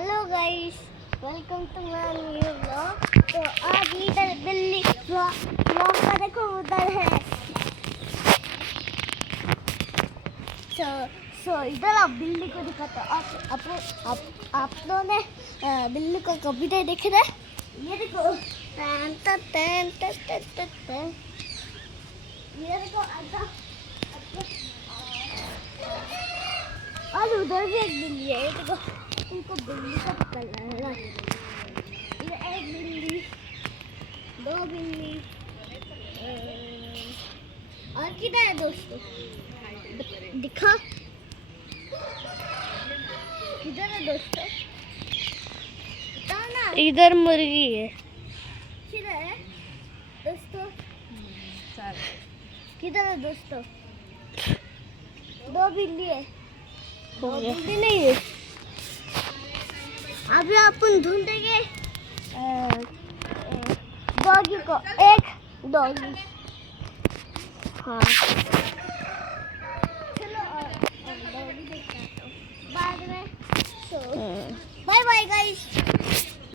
Hello guys, welcome to my new vlog. तो आज इधर बिल्ली व्लॉग का देखो उधर है। सो इधर आप बिल्ली को दिखाता आप लोगों ने बिल्ली को कभी नहीं देखे ना। ये देखो ये देखो और उधर भी एक बिल्ली है। ये देखो उनको बिल्ली का पकड़ना है ना। ये एक बिल्ली, दो बिल्ली और किधर है दोस्तों? दिखा किधर है दोस्तों? बताओ ना। इधर मुर्गी है। किधर है दोस्तों? किधर है दोस्तों? दो बिल्ली है। दो बिल्ली नहीं है। अभी अपन ढूंढेंगे डॉगी को। एक डॉगी। हाँ चलो डॉगी देखते हैं बाद में। Bye bye guys.